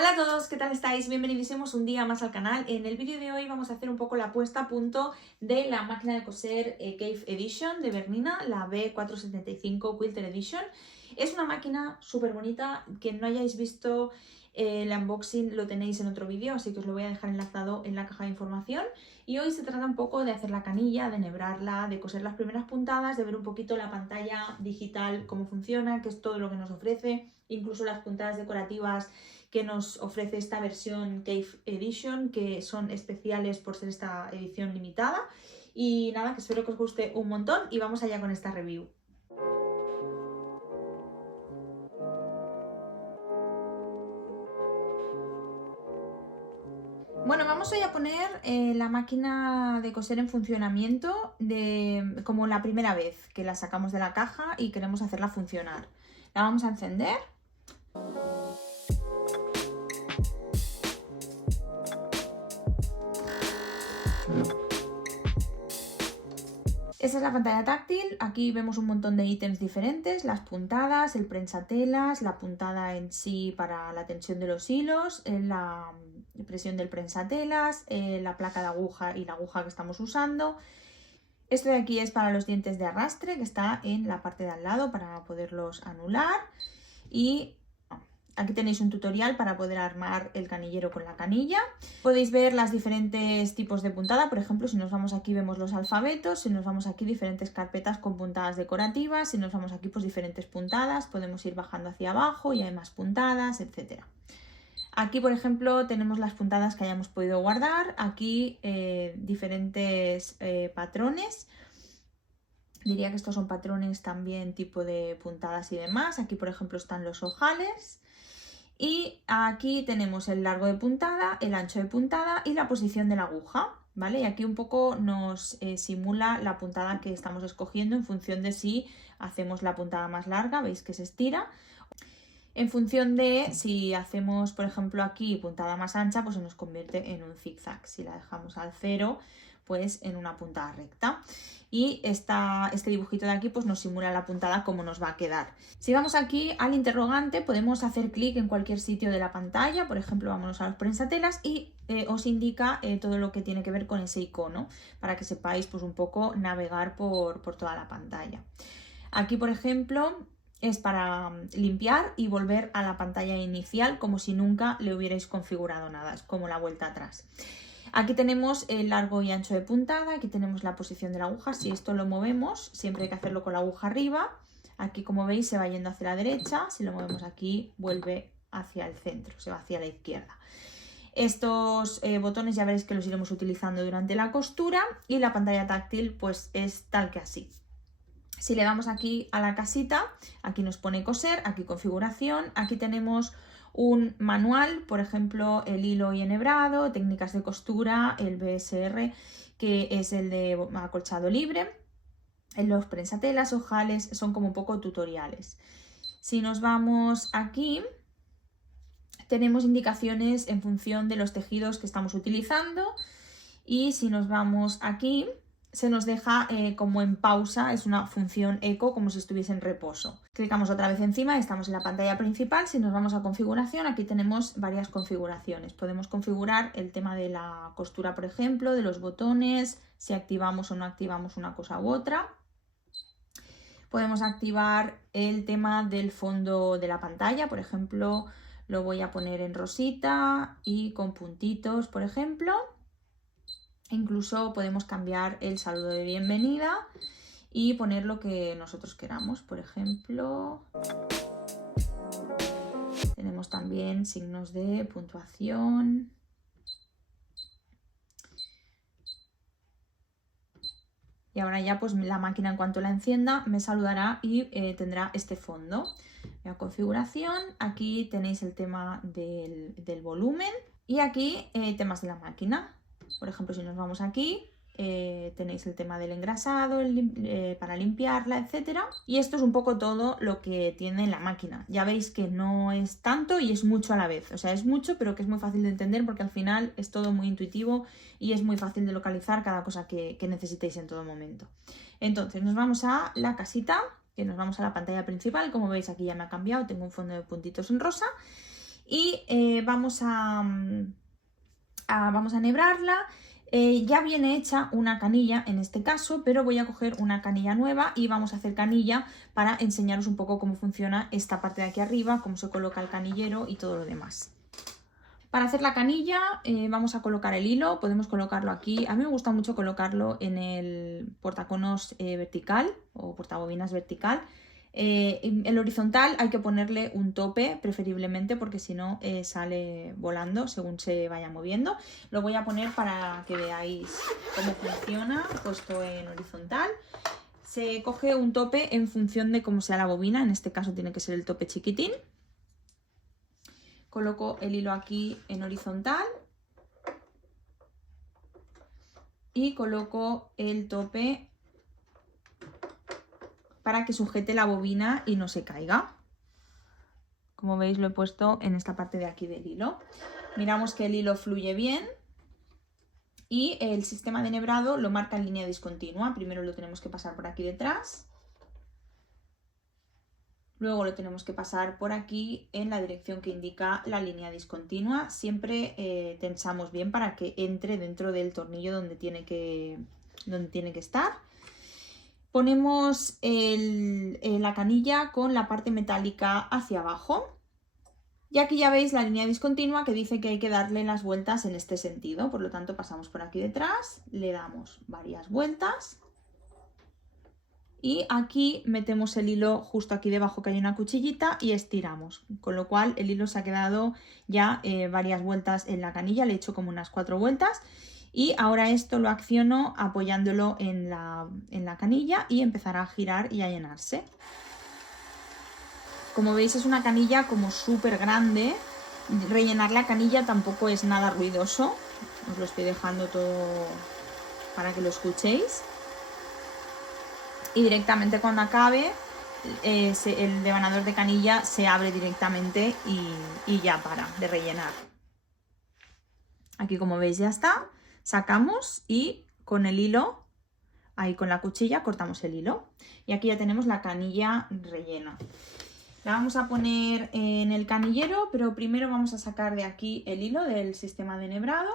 Hola a todos, ¿qué tal estáis? Bienvenidísimos un día más al canal. En el vídeo de hoy vamos a hacer un poco la puesta a punto de la máquina de coser Cave Edition de Bernina, la B475 Quilter Edition. Es una máquina súper bonita. Quien no hayáis visto el unboxing lo tenéis en otro vídeo, así que os lo voy a dejar enlazado en la caja de información. Y hoy se trata un poco de hacer la canilla, de enhebrarla, de coser las primeras puntadas, de ver un poquito la pantalla digital, cómo funciona, qué es todo lo que nos ofrece, incluso las puntadas decorativas que nos ofrece esta versión Cave Edition, que son especiales por ser esta edición limitada. Y nada, que espero que os guste un montón y vamos allá con esta review. Bueno, vamos hoy a poner la máquina de coser en funcionamiento como la primera vez que la sacamos de la caja y queremos hacerla funcionar. La vamos a encender. Esta es la pantalla táctil. Aquí vemos un montón de ítems diferentes, las puntadas, el prensatelas, la puntada en sí para la tensión de los hilos, la presión del prensatelas, la placa de aguja y la aguja que estamos usando. Esto de aquí es para los dientes de arrastre, que está en la parte de al lado para poderlos anular. Y aquí tenéis un tutorial para poder armar el canillero con la canilla. Podéis ver los diferentes tipos de puntada. Por ejemplo, si nos vamos aquí vemos los alfabetos, si nos vamos aquí diferentes carpetas con puntadas decorativas, si nos vamos aquí pues diferentes puntadas, podemos ir bajando hacia abajo y hay más puntadas, etc. Aquí, por ejemplo, tenemos las puntadas que hayamos podido guardar. Aquí diferentes patrones. Diría que estos son patrones también tipo de puntadas y demás. Aquí, por ejemplo, están los ojales. Y aquí tenemos el largo de puntada, el ancho de puntada y la posición de la aguja, ¿vale? Y aquí un poco nos simula la puntada que estamos escogiendo en función de si hacemos la puntada más larga, veis que se estira. En función de si hacemos, por ejemplo, aquí puntada más ancha, pues se nos convierte en un zigzag. Si la dejamos al 0, pues en una puntada recta. Y este dibujito de aquí pues nos simula la puntada como nos va a quedar. Si vamos aquí al interrogante, podemos hacer clic en cualquier sitio de la pantalla. Por ejemplo, vámonos a los prensatelas y os indica todo lo que tiene que ver con ese icono, para que sepáis pues un poco navegar por toda la pantalla. Aquí, por ejemplo, es para limpiar y volver a la pantalla inicial como si nunca le hubierais configurado nada, es como la vuelta atrás. Aquí tenemos el largo y ancho de puntada, aquí tenemos la posición de la aguja. Si esto lo movemos, siempre hay que hacerlo con la aguja arriba. Aquí, como veis, se va yendo hacia la derecha. Si lo movemos aquí, vuelve hacia el centro, se va hacia la izquierda. Estos botones ya veréis que los iremos utilizando durante la costura y la pantalla táctil pues es tal que así. Si le damos aquí a la casita, aquí nos pone coser, aquí configuración, aquí tenemos un manual, por ejemplo, el hilo y enhebrado, técnicas de costura, el BSR, que es el de acolchado libre, los prensatelas, ojales, son como un poco tutoriales. Si nos vamos aquí, tenemos indicaciones en función de los tejidos que estamos utilizando y si nos vamos aquí, se nos deja como en pausa, es una función eco como si estuviese en reposo. Clicamos otra vez encima, estamos en la pantalla principal. Si nos vamos a configuración, aquí tenemos varias configuraciones. Podemos configurar el tema de la costura, por ejemplo, de los botones, si activamos o no activamos una cosa u otra. Podemos activar el tema del fondo de la pantalla, por ejemplo, lo voy a poner en rosita y con puntitos, por ejemplo. Incluso podemos cambiar el saludo de bienvenida y poner lo que nosotros queramos. Por ejemplo, tenemos también signos de puntuación. Y ahora ya pues la máquina en cuanto la encienda me saludará y tendrá este fondo. La configuración, aquí tenéis el tema del volumen y aquí temas de la máquina. Por ejemplo, si nos vamos aquí, tenéis el tema del engrasado para limpiarla, etcétera. Y esto es un poco todo lo que tiene la máquina. Ya veis que no es tanto y es mucho a la vez. O sea, es mucho, pero que es muy fácil de entender porque al final es todo muy intuitivo y es muy fácil de localizar cada cosa que necesitéis en todo momento. Entonces, nos vamos a la casita, que nos vamos a la pantalla principal. Como veis, aquí ya me ha cambiado. Tengo un fondo de puntitos en rosa. y vamos a enhebrarla. Ya viene hecha una canilla en este caso, pero voy a coger una canilla nueva y vamos a hacer canilla para enseñaros un poco cómo funciona esta parte de aquí arriba, cómo se coloca el canillero y todo lo demás. Para hacer la canilla vamos a colocar el hilo, podemos colocarlo aquí. A mí me gusta mucho colocarlo en el portaconos vertical o portabobinas vertical. El horizontal hay que ponerle un tope preferiblemente, porque si no sale volando según se vaya moviendo. Lo voy a poner para que veáis cómo funciona puesto en horizontal. Se coge un tope en función de cómo sea la bobina, en este caso tiene que ser el tope chiquitín. Coloco el hilo aquí en horizontal y coloco el tope para que sujete la bobina y no se caiga. Como veis, lo he puesto en esta parte de aquí del hilo. Miramos que el hilo fluye bien y el sistema de enhebrado lo marca en línea discontinua. Primero lo tenemos que pasar por aquí detrás, luego lo tenemos que pasar por aquí en la dirección que indica la línea discontinua. Siempre tensamos bien para que entre dentro del tornillo donde tiene que estar. Ponemos la canilla con la parte metálica hacia abajo. Y aquí ya veis la línea discontinua que dice que hay que darle las vueltas en este sentido. Por lo tanto, pasamos por aquí detrás, le damos varias vueltas. Y aquí metemos el hilo justo aquí debajo que hay una cuchillita y estiramos. Con lo cual el hilo se ha quedado ya varias vueltas en la canilla. Le he hecho como unas 4 vueltas. Y ahora esto lo acciono apoyándolo en la canilla y empezará a girar y a llenarse. Como veis, es una canilla como súper grande. Rellenar la canilla tampoco es nada ruidoso. Os lo estoy dejando todo para que lo escuchéis. Y directamente cuando acabe, el devanador de canilla se abre directamente y ya para de rellenar. Aquí, como veis, ya está. Sacamos y con el hilo, ahí con la cuchilla, cortamos el hilo. Y aquí ya tenemos la canilla rellena. La vamos a poner en el canillero, pero primero vamos a sacar de aquí el hilo del sistema de enhebrado,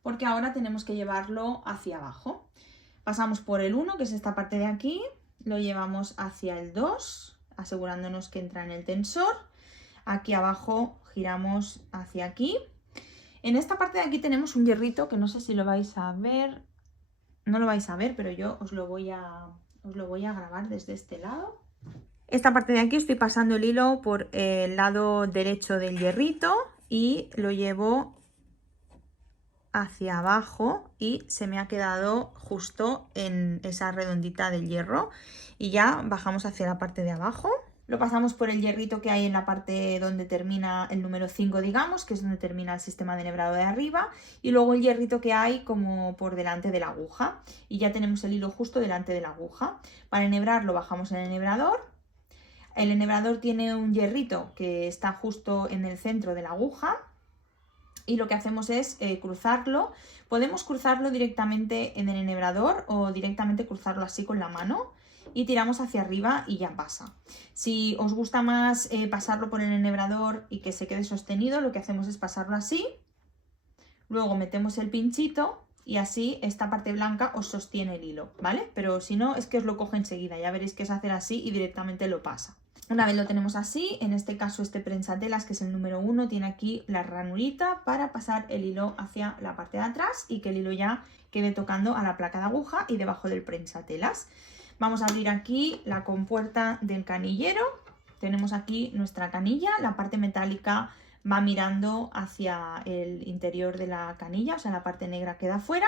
porque ahora tenemos que llevarlo hacia abajo. Pasamos por el 1, que es esta parte de aquí, lo llevamos hacia el 2, asegurándonos que entra en el tensor. Aquí abajo giramos hacia aquí. En esta parte de aquí tenemos un hierrito que no sé si lo vais a ver. No lo vais a ver, pero yo os lo voy a grabar desde este lado. Esta parte de aquí estoy pasando el hilo por el lado derecho del hierrito y lo llevo hacia abajo y se me ha quedado justo en esa redondita del hierro. Y ya bajamos hacia la parte de abajo. Lo pasamos por el hierrito que hay en la parte donde termina el número 5, digamos, que es donde termina el sistema de enhebrado de arriba, y luego el hierrito que hay como por delante de la aguja, y ya tenemos el hilo justo delante de la aguja. Para enhebrar lo bajamos en el enhebrador. El enhebrador tiene un hierrito que está justo en el centro de la aguja y lo que hacemos es cruzarlo. Podemos cruzarlo directamente en el enhebrador o directamente cruzarlo así con la mano y tiramos hacia arriba y ya pasa. Si os gusta más pasarlo por el enhebrador y que se quede sostenido, lo que hacemos es pasarlo así, luego metemos el pinchito y así esta parte blanca os sostiene el hilo, ¿vale? Pero si no, es que os lo coge enseguida, ya veréis que es hacer así y directamente lo pasa. Una vez lo tenemos así, en este caso este prensatelas, que es el número 1, tiene aquí la ranurita para pasar el hilo hacia la parte de atrás y que el hilo ya quede tocando a la placa de aguja y debajo del prensatelas. Vamos a abrir aquí la compuerta del canillero. Tenemos aquí nuestra canilla, la parte metálica va mirando hacia el interior de la canilla, o sea, la parte negra queda afuera.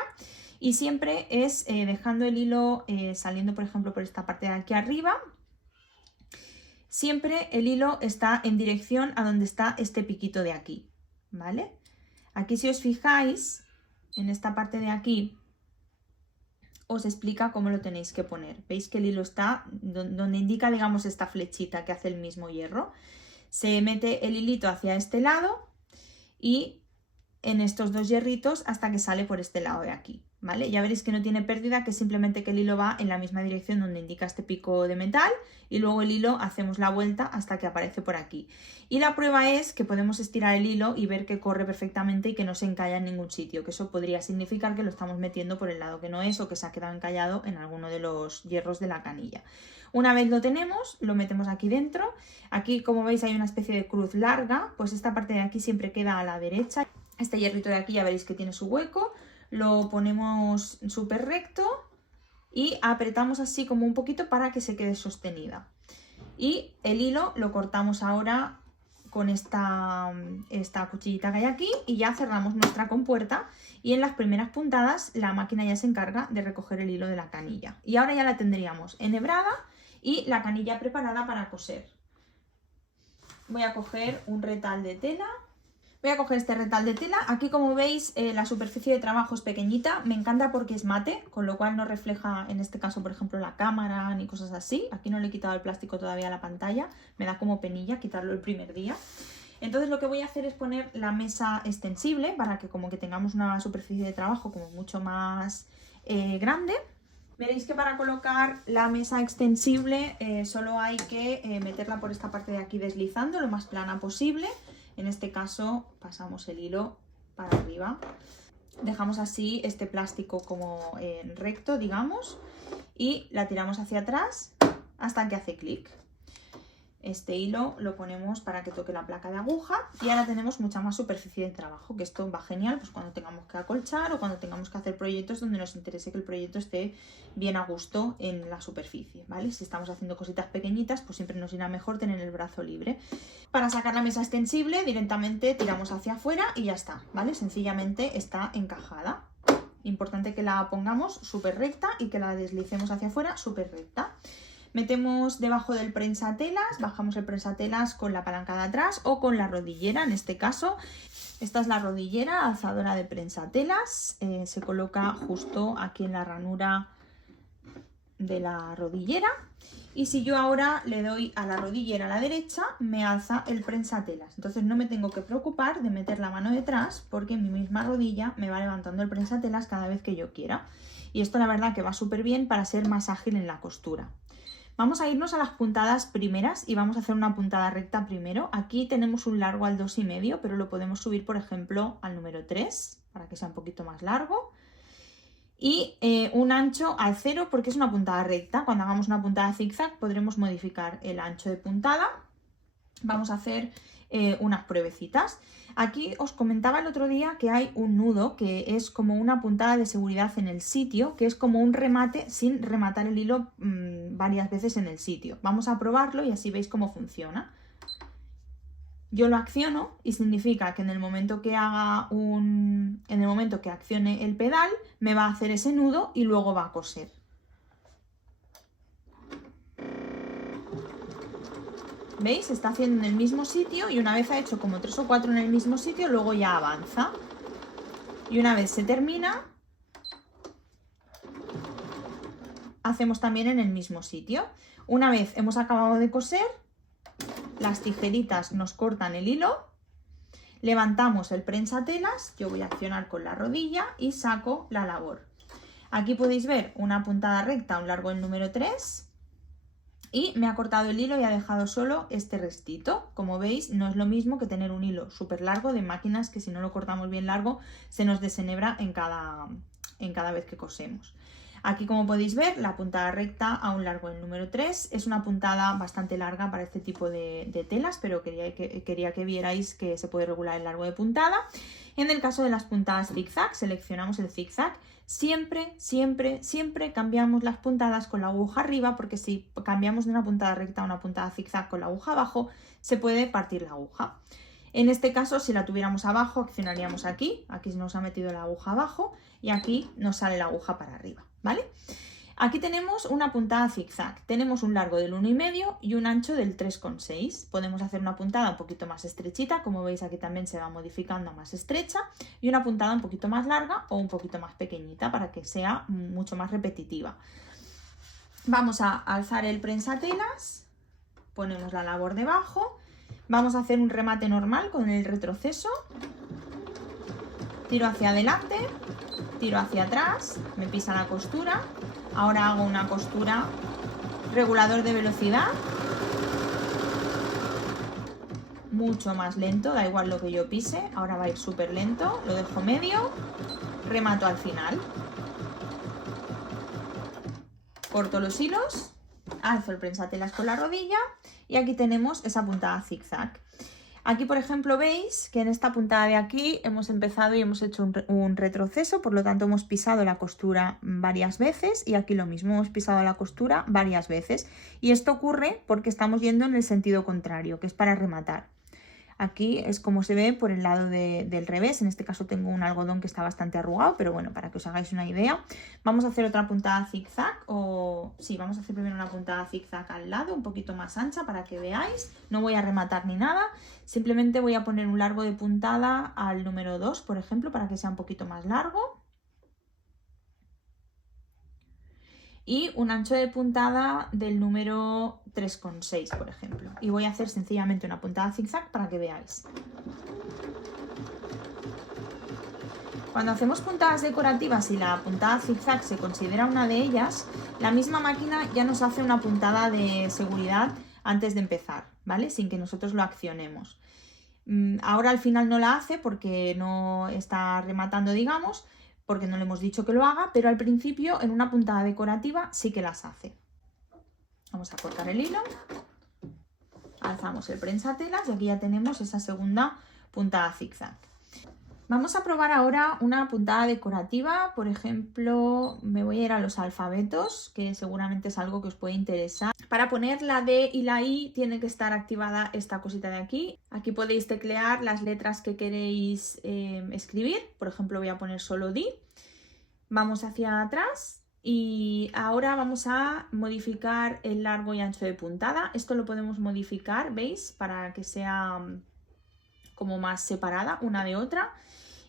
Y siempre es dejando el hilo saliendo, por ejemplo, por esta parte de aquí arriba. Siempre el hilo está en dirección a donde está este piquito de aquí, ¿vale? Aquí, si os fijáis, en esta parte de aquí, os explica cómo lo tenéis que poner. Veis que el hilo está donde indica, digamos, esta flechita que hace el mismo hierro. Se mete el hilito hacia este lado y en estos dos hierritos hasta que sale por este lado de aquí, ¿vale? Ya veréis que no tiene pérdida, que simplemente que el hilo va en la misma dirección donde indica este pico de metal y luego el hilo hacemos la vuelta hasta que aparece por aquí. Y la prueba es que podemos estirar el hilo y ver que corre perfectamente y que no se encalla en ningún sitio, que eso podría significar que lo estamos metiendo por el lado que no es o que se ha quedado encallado en alguno de los hierros de la canilla. Una vez lo tenemos, lo metemos aquí dentro. Aquí, como veis, hay una especie de cruz larga, pues esta parte de aquí siempre queda a la derecha. Este hierrito de aquí ya veréis que tiene su hueco, lo ponemos súper recto y apretamos así como un poquito para que se quede sostenida. Y el hilo lo cortamos ahora con esta cuchillita que hay aquí y ya cerramos nuestra compuerta y en las primeras puntadas la máquina ya se encarga de recoger el hilo de la canilla. Y ahora ya la tendríamos enhebrada y la canilla preparada para coser. Voy a coger un retal de tela. Voy a coger este retal de tela. Aquí, como veis, la superficie de trabajo es pequeñita. Me encanta porque es mate, con lo cual no refleja, en este caso, por ejemplo, la cámara ni cosas así. Aquí no le he quitado el plástico todavía a la pantalla. Me da como penilla quitarlo el primer día. Entonces lo que voy a hacer es poner la mesa extensible para que como que tengamos una superficie de trabajo como mucho más grande. Veréis que para colocar la mesa extensible solo hay que meterla por esta parte de aquí deslizando lo más plana posible. En este caso pasamos el hilo para arriba. Dejamos así este plástico como recto, digamos, y la tiramos hacia atrás hasta que hace clic. Este hilo lo ponemos para que toque la placa de aguja y ahora tenemos mucha más superficie de trabajo, que esto va genial pues cuando tengamos que acolchar o cuando tengamos que hacer proyectos donde nos interese que el proyecto esté bien a gusto en la superficie, ¿vale? Si estamos haciendo cositas pequeñitas, pues siempre nos irá mejor tener el brazo libre. Para sacar la mesa extensible directamente tiramos hacia afuera y ya está, ¿vale? Sencillamente está encajada. Importante que la pongamos súper recta y que la deslicemos hacia afuera súper recta. Metemos debajo del prensatelas, bajamos el prensatelas con la palanca de atrás o con la rodillera, en este caso. Esta es la rodillera alzadora de prensatelas, se coloca justo aquí en la ranura de la rodillera. Y si yo ahora le doy a la rodillera a la derecha, me alza el prensatelas. Entonces no me tengo que preocupar de meter la mano detrás porque mi misma rodilla me va levantando el prensatelas cada vez que yo quiera. Y esto la verdad que va súper bien para ser más ágil en la costura. Vamos a irnos a las puntadas primeras y vamos a hacer una puntada recta primero. Aquí tenemos un largo al 2,5, pero lo podemos subir, por ejemplo, al número 3 para que sea un poquito más largo. Y un ancho al 0 porque es una puntada recta. Cuando hagamos una puntada zigzag podremos modificar el ancho de puntada. Vamos a hacer unas pruebecitas. Aquí os comentaba el otro día que hay un nudo que es como una puntada de seguridad en el sitio, que es como un remate sin rematar el hilo varias veces en el sitio. Vamos a probarlo y así veis cómo funciona. Yo lo acciono y significa que en el momento que accione el pedal me va a hacer ese nudo y luego va a coser. ¿Veis? Se está haciendo en el mismo sitio y una vez ha hecho como 3 o 4 en el mismo sitio, luego ya avanza. Y una vez se termina, hacemos también en el mismo sitio. Una vez hemos acabado de coser, las tijeritas nos cortan el hilo, levantamos el prensatelas, yo voy a accionar con la rodilla y saco la labor. Aquí podéis ver una puntada recta, un largo del número 3. Y me ha cortado el hilo y ha dejado solo este restito. Como veis, no es lo mismo que tener un hilo súper largo de máquinas que si no lo cortamos bien largo se nos desenhebra en cada vez que cosemos. Aquí, como podéis ver, la puntada recta a un largo del número 3. Es una puntada bastante larga para este tipo de telas, pero quería que vierais que se puede regular el largo de puntada. En el caso de las puntadas zigzag, seleccionamos el zigzag. Siempre, siempre, siempre cambiamos las puntadas con la aguja arriba, porque si cambiamos de una puntada recta a una puntada zigzag con la aguja abajo, se puede partir la aguja. En este caso, si la tuviéramos abajo, accionaríamos aquí. Aquí se nos ha metido la aguja abajo y aquí nos sale la aguja para arriba, ¿vale? Aquí tenemos una puntada zigzag. Tenemos un largo del 1,5 y un ancho del 3,6. Podemos hacer una puntada un poquito más estrechita, como veis aquí también se va modificando a más estrecha, y una puntada un poquito más larga o un poquito más pequeñita para que sea mucho más repetitiva. Vamos a alzar el prensatelas, ponemos la labor debajo, vamos a hacer un remate normal con el retroceso. Tiro hacia adelante, tiro hacia atrás, me pisa la costura. Ahora hago una costura regulador de velocidad. Mucho más lento, da igual lo que yo pise. Ahora va a ir súper lento, lo dejo medio, remato al final. Corto los hilos, alzo el prensatelas con la rodilla y aquí tenemos esa puntada zigzag. Aquí, por ejemplo, veis que en esta puntada de aquí hemos empezado y hemos hecho un retroceso, por lo tanto hemos pisado la costura varias veces y aquí lo mismo, hemos pisado la costura varias veces. Y esto ocurre porque estamos yendo en el sentido contrario, que es para rematar. Aquí es como se ve por el lado del revés, en este caso tengo un algodón que está bastante arrugado, pero bueno, para que os hagáis una idea. Vamos a hacer otra puntada zigzag, vamos a hacer primero una puntada zigzag al lado, un poquito más ancha para que veáis. No voy a rematar ni nada, simplemente voy a poner un largo de puntada al número 2, por ejemplo, para que sea un poquito más largo. Y un ancho de puntada del número 3,6, por ejemplo. Y voy a hacer sencillamente una puntada zigzag para que veáis. Cuando hacemos puntadas decorativas y la puntada zigzag se considera una de ellas, la misma máquina ya nos hace una puntada de seguridad antes de empezar, ¿vale? Sin que nosotros lo accionemos. Ahora al final no la hace porque no está rematando, digamos, porque no le hemos dicho que lo haga, pero al principio en una puntada decorativa sí que las hace. Vamos a cortar el hilo, alzamos el prensatelas y aquí ya tenemos esa segunda puntada zigzag. Vamos a probar ahora una puntada decorativa, por ejemplo, me voy a ir a los alfabetos, que seguramente es algo que os puede interesar. Para poner la D y la I tiene que estar activada esta cosita de aquí. Aquí podéis teclear las letras que queréis escribir, por ejemplo voy a poner solo D. Vamos hacia atrás y ahora vamos a modificar el largo y ancho de puntada. Esto lo podemos modificar, ¿veis? Para que sea como más separada una de otra.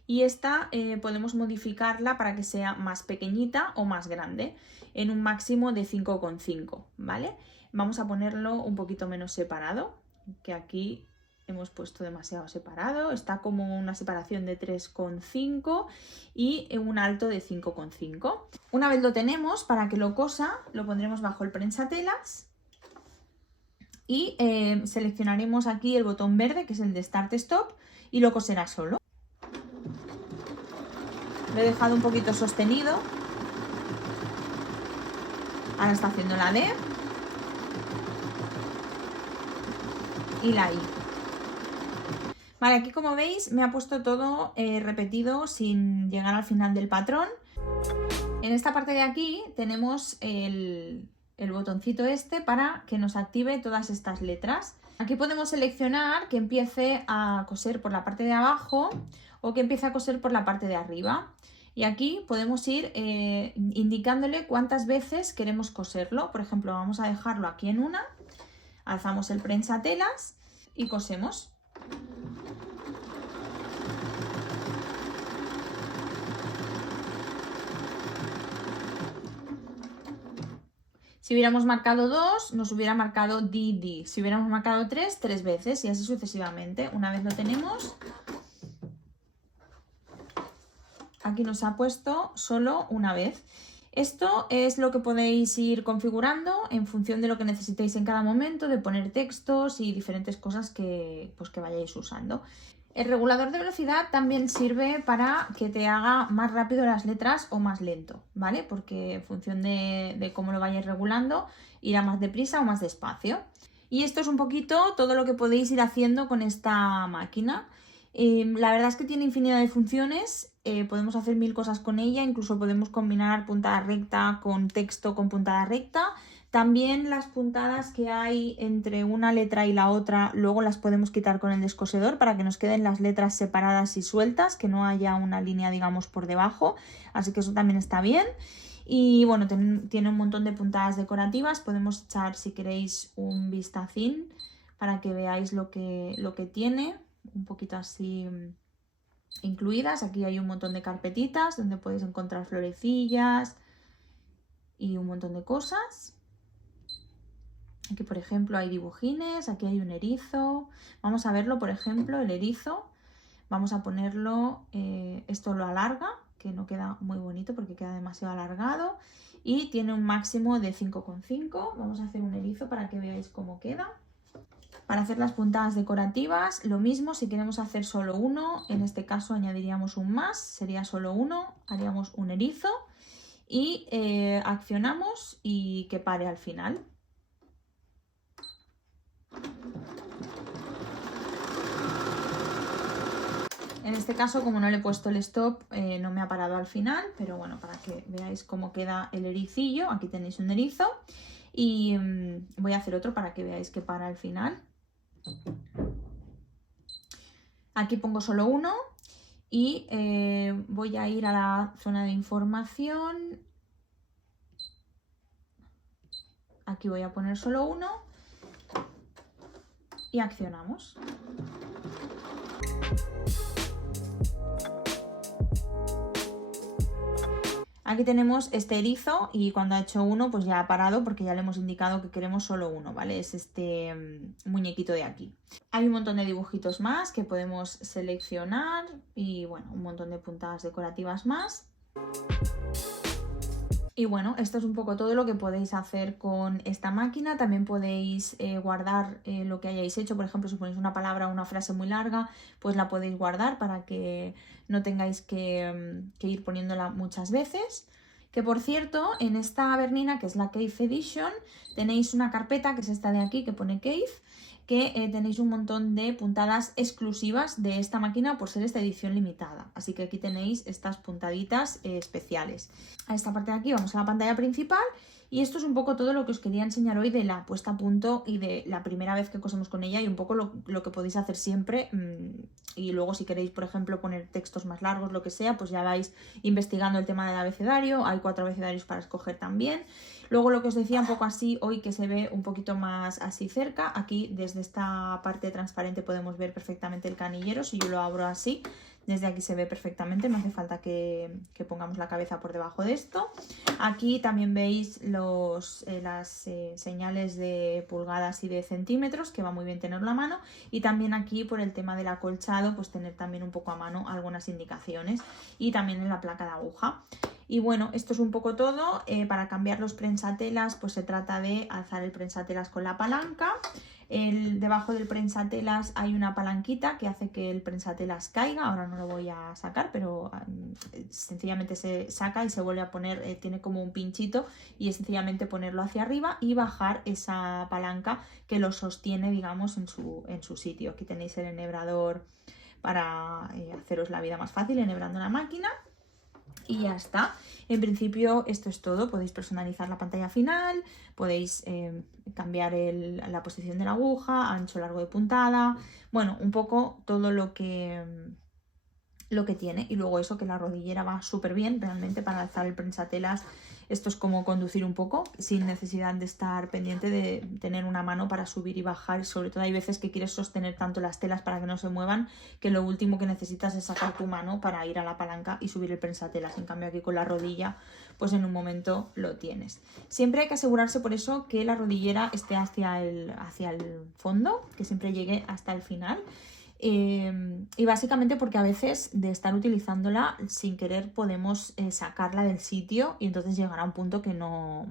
Y esta podemos modificarla para que sea más pequeñita o más grande, en un máximo de 5,5, ¿vale? Vamos a ponerlo un poquito menos separado, que aquí hemos puesto demasiado separado. Está como una separación de 3,5 y un alto de 5,5. Una vez lo tenemos, para que lo cosa, lo pondremos bajo el prensatelas y seleccionaremos aquí el botón verde, que es el de Start Stop, y lo coserá solo. Lo he dejado un poquito sostenido. Ahora está haciendo la D y la I. Vale, aquí como veis me ha puesto todo repetido sin llegar al final del patrón. En esta parte de aquí tenemos el botoncito este para que nos active todas estas letras. Aquí podemos seleccionar que empiece a coser por la parte de abajo o que empiece a coser por la parte de arriba. Y aquí podemos ir indicándole cuántas veces queremos coserlo. Por ejemplo, vamos a dejarlo aquí en una, alzamos el prensatelas y cosemos. Si hubiéramos marcado 2, nos hubiera marcado DD. Si hubiéramos marcado 3, 3 veces y así sucesivamente. Una vez lo tenemos, aquí nos ha puesto solo una vez. Esto es lo que podéis ir configurando en función de lo que necesitéis en cada momento, de poner textos y diferentes cosas que vayáis usando. El regulador de velocidad también sirve para que te haga más rápido las letras o más lento, ¿vale? Porque en función de cómo lo vayáis regulando, irá más deprisa o más despacio. Y esto es un poquito todo lo que podéis ir haciendo con esta máquina. La verdad es que tiene infinidad de funciones, podemos hacer 1000 cosas con ella, incluso podemos combinar puntada recta con texto con puntada recta. También las puntadas que hay entre una letra y la otra, luego las podemos quitar con el descosedor para que nos queden las letras separadas y sueltas, que no haya una línea, digamos, por debajo. Así que eso también está bien. Y bueno, tiene un montón de puntadas decorativas. Podemos echar, si queréis, un vistacín para que veáis lo que tiene. Un poquito así incluidas. Aquí hay un montón de carpetitas donde podéis encontrar florecillas y un montón de cosas. Aquí, por ejemplo, hay dibujines, aquí hay un erizo. Vamos a verlo, por ejemplo, el erizo. Vamos a ponerlo, esto lo alarga, que no queda muy bonito porque queda demasiado alargado, y tiene un máximo de 5,5. Vamos a hacer un erizo para que veáis cómo queda. Para hacer las puntadas decorativas, lo mismo, si queremos hacer solo uno, en este caso añadiríamos un más, sería solo uno, haríamos un erizo y accionamos y que pare al final. En este caso, como no le he puesto el stop, no me ha parado al final, pero bueno, para que veáis cómo queda el ericillo, aquí tenéis un erizo y voy a hacer otro para que veáis que para al final. Aquí pongo solo uno y voy a ir a la zona de información. Aquí voy a poner solo uno y accionamos. Aquí tenemos este erizo y cuando ha hecho uno pues ya ha parado porque ya le hemos indicado que queremos solo uno, ¿vale? Es este muñequito de aquí. Hay un montón de dibujitos más que podemos seleccionar y bueno, un montón de puntadas decorativas más. Y bueno, esto es un poco todo lo que podéis hacer con esta máquina. También podéis guardar lo que hayáis hecho. Por ejemplo, si ponéis una palabra o una frase muy larga, pues la podéis guardar para que no tengáis que ir poniéndola muchas veces. Que por cierto, en esta Bernina, que es la Cave Edition, tenéis una carpeta, que es esta de aquí, que pone Cave, que tenéis un montón de puntadas exclusivas de esta máquina por ser esta edición limitada. Así que aquí tenéis estas puntaditas especiales. A esta parte de aquí vamos a la pantalla principal y esto es un poco todo lo que os quería enseñar hoy de la puesta a punto y de la primera vez que cosemos con ella y un poco lo que podéis hacer siempre. Y luego si queréis, por ejemplo, poner textos más largos, lo que sea, pues ya vais investigando el tema del abecedario. Hay 4 abecedarios para escoger también. Luego lo que os decía un poco así hoy, que se ve un poquito más así cerca, aquí desde esta parte transparente podemos ver perfectamente el canillero. Si yo lo abro así, desde aquí se ve perfectamente, no hace falta que pongamos la cabeza por debajo de esto. Aquí también veis las señales de pulgadas y de centímetros, que va muy bien tenerlo a mano. Y también aquí, por el tema del acolchado, pues tener también un poco a mano algunas indicaciones. Y también en la placa de aguja. Y bueno, esto es un poco todo. Para cambiar los prensatelas, pues se trata de alzar el prensatelas con la palanca. Debajo del prensatelas hay una palanquita que hace que el prensatelas caiga. Ahora no lo voy a sacar, pero sencillamente se saca y se vuelve a poner, tiene como un pinchito y es sencillamente ponerlo hacia arriba y bajar esa palanca que lo sostiene, digamos, en su sitio. Aquí tenéis el enhebrador para haceros la vida más fácil enhebrando la máquina. Y ya está. En principio esto es todo. Podéis personalizar la pantalla final, podéis cambiar la posición de la aguja, ancho, largo de puntada. Bueno, un poco todo lo que tiene. Y luego eso, que la rodillera va súper bien realmente para alzar el prensatelas. Esto es como conducir un poco sin necesidad de estar pendiente de tener una mano para subir y bajar. Sobre todo hay veces que quieres sostener tanto las telas para que no se muevan que lo último que necesitas es sacar tu mano para ir a la palanca y subir el prensatelas. En cambio aquí con la rodilla pues en un momento lo tienes. Siempre hay que asegurarse por eso que la rodillera esté hacia el fondo, que siempre llegue hasta el final. Y básicamente porque a veces de estar utilizándola sin querer podemos sacarla del sitio y entonces llegará un punto que no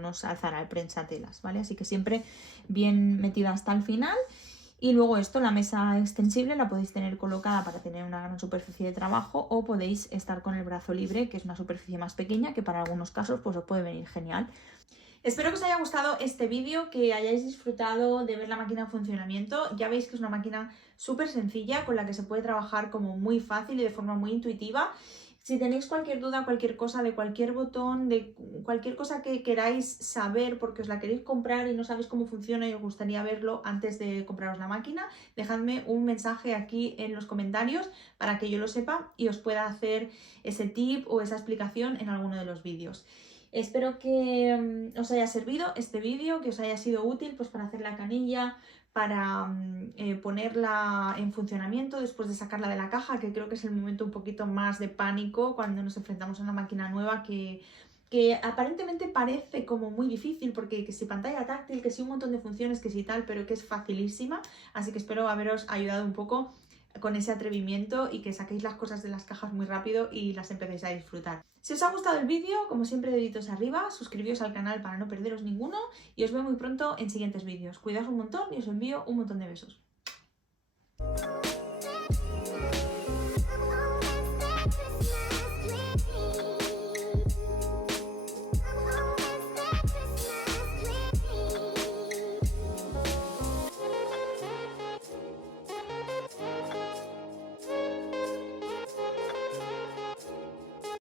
nos alzará el prensatelas, ¿vale? Así que siempre bien metida hasta el final. Y luego esto, la mesa extensible la podéis tener colocada para tener una gran superficie de trabajo o podéis estar con el brazo libre, que es una superficie más pequeña que para algunos casos pues os puede venir genial. Espero que os haya gustado este vídeo, que hayáis disfrutado de ver la máquina en funcionamiento. Ya veis que es una máquina súper sencilla con la que se puede trabajar como muy fácil y de forma muy intuitiva. Si tenéis cualquier duda, cualquier cosa, de cualquier botón, de cualquier cosa que queráis saber porque os la queréis comprar y no sabéis cómo funciona y os gustaría verlo antes de compraros la máquina, dejadme un mensaje aquí en los comentarios para que yo lo sepa y os pueda hacer ese tip o esa explicación en alguno de los vídeos. Espero que os haya servido este vídeo, que os haya sido útil pues para hacer la canilla, para ponerla en funcionamiento después de sacarla de la caja, que creo que es el momento un poquito más de pánico cuando nos enfrentamos a una máquina nueva que aparentemente parece como muy difícil, porque que si pantalla táctil, que si un montón de funciones, que si tal, pero que es facilísima. Así que espero haberos ayudado un poco con ese atrevimiento y que saquéis las cosas de las cajas muy rápido y las empecéis a disfrutar. Si os ha gustado el vídeo, como siempre, deditos arriba, suscribíos al canal para no perderos ninguno y os veo muy pronto en siguientes vídeos. Cuidaos un montón y os envío un montón de besos.